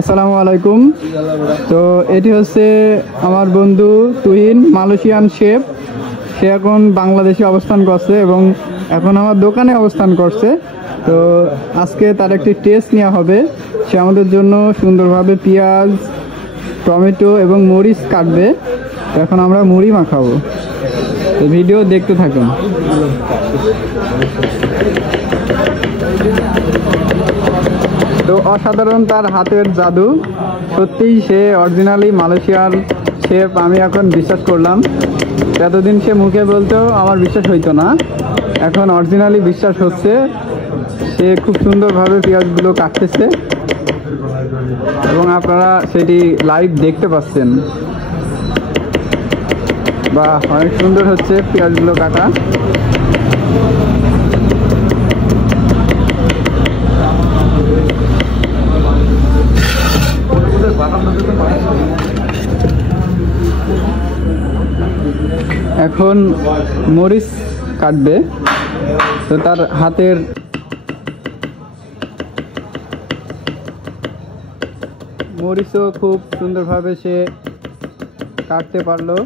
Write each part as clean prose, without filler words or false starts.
আসসালামু আলাইকুম। তো এটি হচ্ছে আমার বন্ধু তুহিন, মালয়েশিয়ান শেফ। সে এখন বাংলাদেশে অবস্থান করছে এবং এখন আমার দোকানে অবস্থান করছে। তো আজকে তার একটি টেস্ট নেওয়া হবে। সে আমাদের জন্য সুন্দরভাবে পেঁয়াজ, টমেটো এবং মরিচ কাটবে। এখন আমরা মুড়ি মাখাবো। তো ভিডিও দেখতে থাকুন। তো অসাধারণ তার হাতের জাদু, সত্যিই সে অরিজিনালি মালয়েশিয়ার শেফ। আমি এখন বিশ্বাস করলাম। এতদিন সে মুখে বলতেও আমার বিশ্বাস হইতো না, এখন অরিজিনালি বিশ্বাস হচ্ছে। সে খুব সুন্দরভাবে পেঁয়াজগুলো কাটতেছে এবং আপনারা সেটি লাইভ দেখতে পাচ্ছেন। বা অনেক সুন্দর হচ্ছে পেঁয়াজগুলো কাটা। এখন মরিচ কাটবে। তো তার হাতের মরিচও খুব সুন্দরভাবে সে কাটতে পারলো।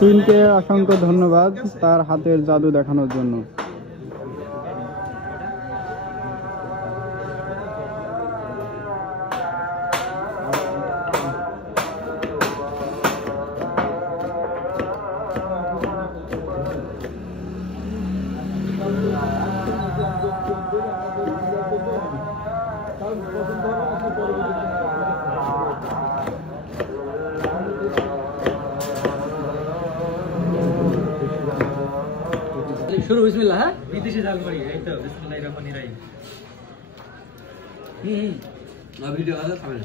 তুহিনকে অসংখ্য ধন্যবাদ তার হাতের জাদু দেখানোর জন্য। शुरू बिस्मिल्लाह है विदेशी जाल पड़ी है तो बिस्मिल्लाहिर्रहमानिर्रहीम वीडियो आ रहा है।